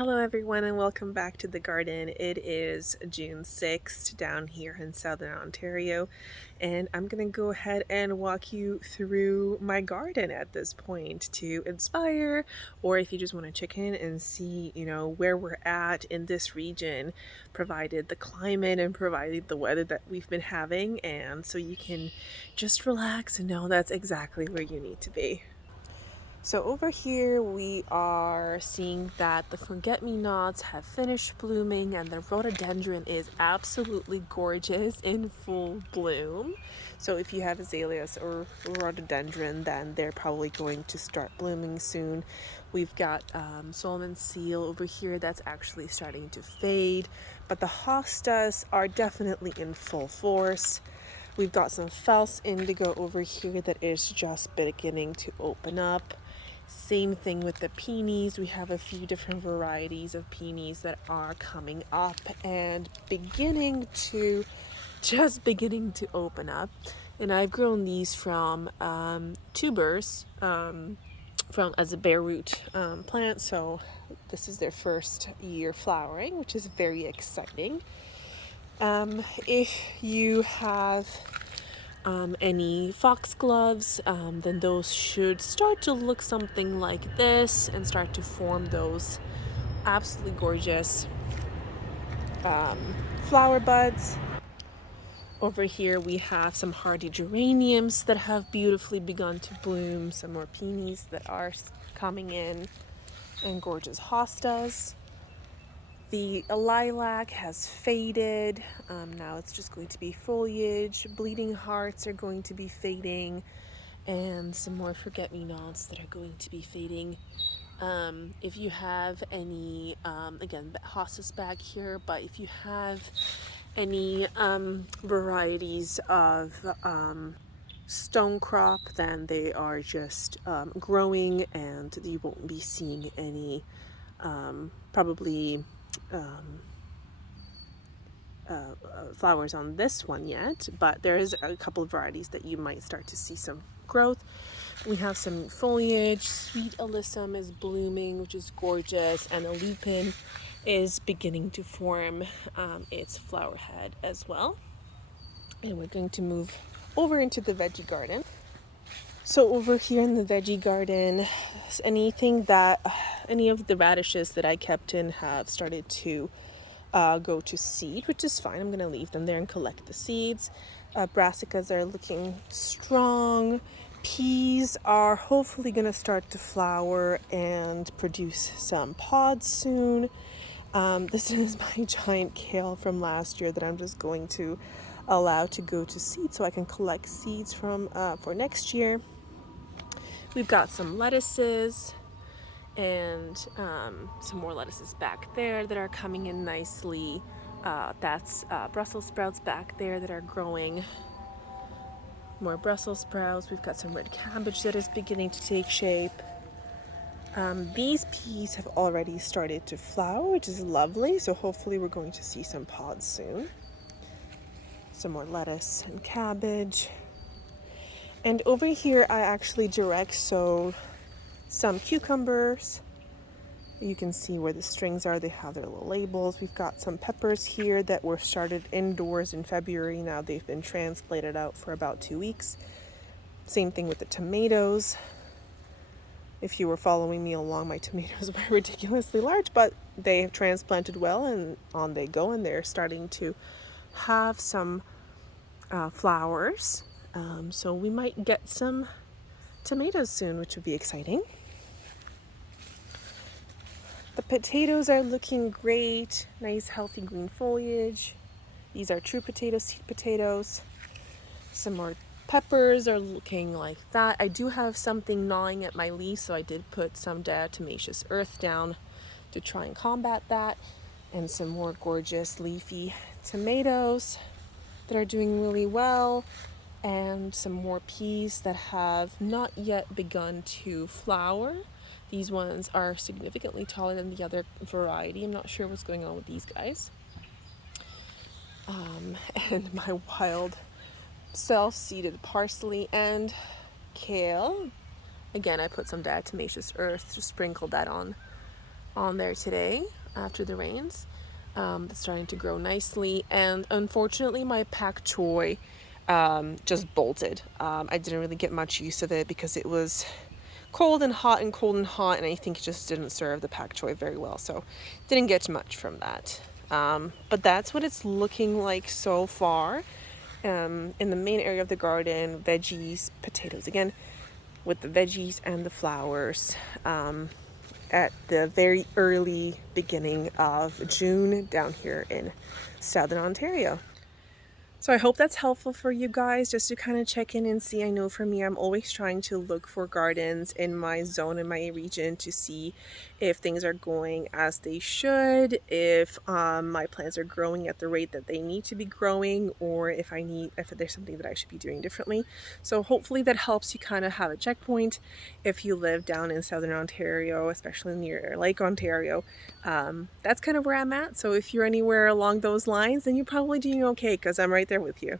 Hello everyone and welcome back to the garden. It is June 6th down here in Southern Ontario, and I'm going to go ahead and walk you through my garden at this point to inspire, or if you just want to check in and see, where we're at in this region, provided the climate and provided the weather that we've been having, and so you can just relax and know that's exactly where you need to be. So over here we are seeing that the forget-me-nots have finished blooming and the rhododendron is absolutely gorgeous in full bloom. So if you have azaleas or rhododendron, then they're probably going to start blooming soon. We've got Solomon seal over here that's actually starting to fade, but the hostas are definitely in full force. We've got some false indigo over here that is just beginning to open up. Same thing with the peonies. We have a few different varieties of peonies that are coming up and beginning to open up. And I've grown these from tubers as a bare root plant. So this is their first year flowering, which is very exciting. If you have any foxgloves, then those should start to look something like this and start to form those absolutely gorgeous flower buds. Over here we have some hardy geraniums that have beautifully begun to bloom, some more peonies that are coming in, and gorgeous hostas. The lilac has faded. Now it's just going to be foliage. Bleeding hearts are going to be fading, and some more forget-me-nots that are going to be fading. If you have any, again, hostas back here, but if you have any varieties of stonecrop, then they are just growing, and you won't be seeing any probably flowers on this one yet, but there is a couple of varieties that you might start to see some growth. We have some foliage. Sweet alyssum is blooming, which is gorgeous, and a lupin is beginning to form its flower head as well. And we're going to move over into the veggie garden. So over here in the veggie garden, any of the radishes that I kept in have started to go to seed, which is fine. I'm going to leave them there and collect the seeds. Brassicas are looking strong. Peas are hopefully going to start to flower and produce some pods soon. This is my giant kale from last year that I'm just going to allow to go to seed so I can collect seeds from for next year. We've got some lettuces and some more lettuces back there that are coming in nicely. That's Brussels sprouts back there that are growing. More Brussels sprouts. We've got some red cabbage that is beginning to take shape. These peas have already started to flower, which is lovely. So hopefully we're going to see some pods soon. Some more lettuce and cabbage. And over here I actually direct sowed some cucumbers. You can see where the strings are. They have their little labels. We've got some peppers here that were started indoors in February. Now they've been transplanted out for about 2 weeks. Same thing with the tomatoes. If you were following me along, my tomatoes were ridiculously large, but they have transplanted well and on they go, and they're starting to have some flowers. So we might get some tomatoes soon, which would be exciting. The potatoes are looking great. Nice, healthy green foliage. These are true potatoes, seed potatoes. Some more peppers are looking like that. I do have something gnawing at my leaf, so I did put some diatomaceous earth down to try and combat that. And some more gorgeous leafy tomatoes that are doing really well. And some more peas that have not yet begun to flower. These ones are significantly taller than the other variety. I'm not sure what's going on with these guys. And my wild self-seeded parsley and kale. Again, I put some diatomaceous earth to sprinkle that on on there today after the rains. That's starting to grow nicely, and unfortunately my pak choi just bolted. I didn't really get much use of it because it was cold and hot and cold and hot, and I think it just didn't serve the pak choi very well, so didn't get much from that. But that's what it's looking like so far. In the main area of the garden, veggies, potatoes again, with the veggies and the flowers. At the very early beginning of June down here in Southern Ontario. So I hope that's helpful for you guys, just to kind of check in and see. I know for me, I'm always trying to look for gardens in my zone, in my region, to see if things are going as they should, if my plants are growing at the rate that they need to be growing, or if there's something that I should be doing differently. So hopefully that helps you kind of have a checkpoint if you live down in Southern Ontario, especially near Lake Ontario. That's kind of where I'm at. So if you're anywhere along those lines, then you're probably doing okay, because I'm right there with you.